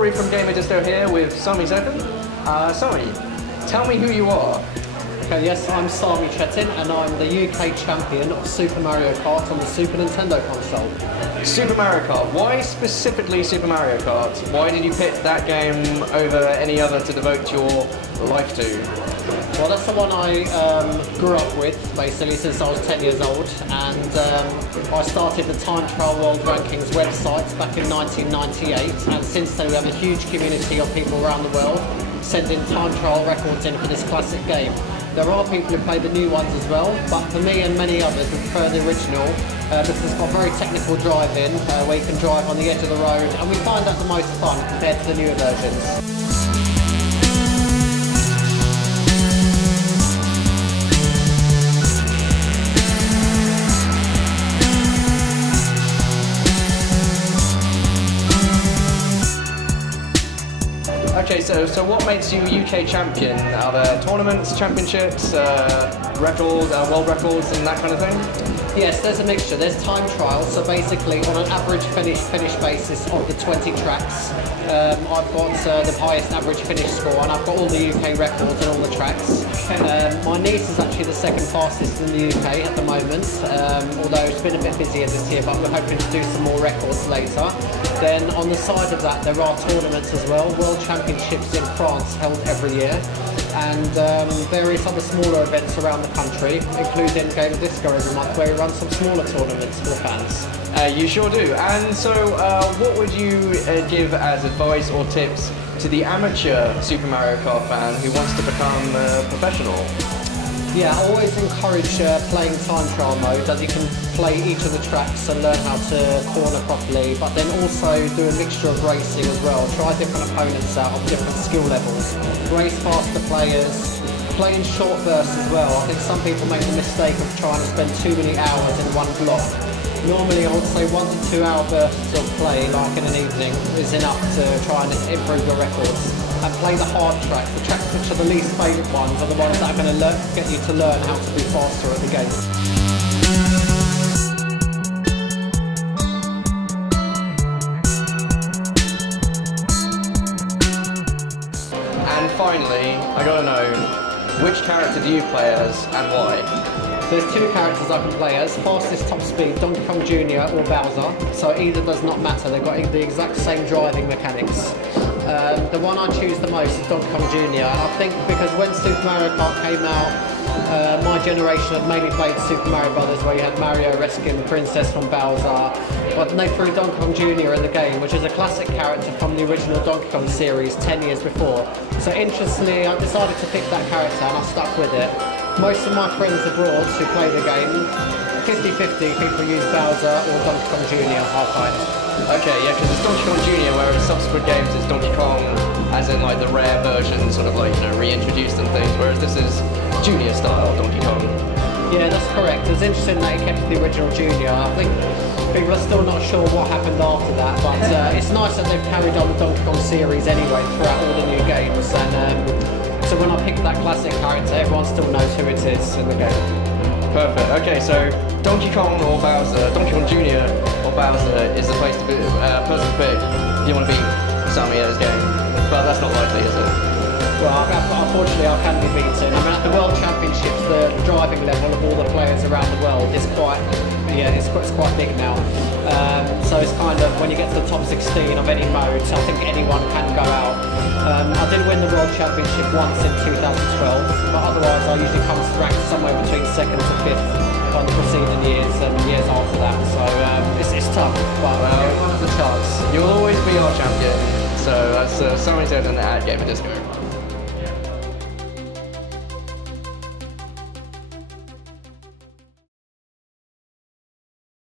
Rory from GamerDisco here with Sami Cetin. Sami, tell me who you are. Okay, yes, I'm Sami Cetin and I'm the UK champion of Super Mario Kart on the Super Nintendo console. Super Mario Kart. Why specifically Super Mario Kart? Why did you pick that game over any other to devote your life to? Well, that's the one I grew up with, basically, since I was 10 years old. And I started the Time Trial World Rankings website back in 1998. And since then, we have a huge community of people around the world sending time trial records in for this classic game. There are people who play the new ones as well, but for me and many others, we prefer the original because it's got very technical driving, where you can drive on the edge of the road, and we find that the most fun compared to the newer versions. Okay, so what makes you UK champion? Are there tournaments, championships, world records and that kind of thing? Yes, there's a mixture. There's time trials, so basically on an average finish basis of the 20 tracks, I've got the highest average finish score, and I've got all the UK records and all the tracks. My niece is actually the second fastest in the UK at the moment, although it's been a bit busier this year, but we're hoping to do some more records later. Then on the side of that, there are tournaments as well, World Championships in France held every year, and various other smaller events around the country, including GamerDisco every month, where we run some smaller tournaments for the fans. You sure do. And so what would you give as advice or tips to the amateur Super Mario Kart fan who wants to become professional? Yeah, I always encourage playing time trial mode, as you can play each of the tracks and learn how to corner properly, but then also do a mixture of racing as well. Try different opponents out of different skill levels. Race faster players, play in short bursts as well. I think some people make the mistake of trying to spend too many hours in one block. Normally I would say 1 to 2 hour bursts of play, like in an evening, is enough to try and improve your records. And play the hard tracks. The tracks which are the least favourite ones are the ones that are going to get you to learn how to be faster at the game. And finally, I gotta know, which character do you play as and why? There's two characters I can play as, fastest top speed, Donkey Kong Jr. or Bowser, so either does not matter, they've got the exact same driving mechanics. The one I choose the most is Donkey Kong Jr. I think because when Super Mario Kart came out, my generation had mainly played Super Mario Brothers, where you had Mario rescuing the princess from Bowser, but then they threw Donkey Kong Jr. in the game, which is a classic character from the original Donkey Kong series 10 years before. So interestingly, I decided to pick that character and I stuck with it. Most of my friends abroad who play the game, 50-50 people use Bowser or Donkey Kong Jr. I find. Okay, yeah, because it's Donkey Kong Jr., whereas subsequent games it's Donkey Kong, as in like the rare version, sort of like, you know, reintroduced and things, whereas this is Junior style Donkey Kong. Yeah, that's correct. It's interesting that he kept the original Junior. I think people are still not sure what happened after that, but it's nice that they've carried on the Donkey Kong series anyway throughout all the new games, and so when I pick that classic character, everyone still knows who it is in the game. Perfect. Okay, so Donkey Kong or Bowser, Donkey Kong Jr. or Bowser is the place to be, person to pick if you want to beat Sami at his game. But that's not likely, is it? Well, unfortunately I can be beaten. I mean, at the World Championships, the driving level of all the players around the world is quite big now. So it's kind of, when you get to the top 16 of any mode, I think anyone can go out. I did win the World Championship once in 2012, but otherwise I usually come ranked somewhere between 2nd to 5th on the preceding years and years after that. So it's tough, but everyone has a chance. You'll always be our champion. So that's Sami Cetin at GamerDisco.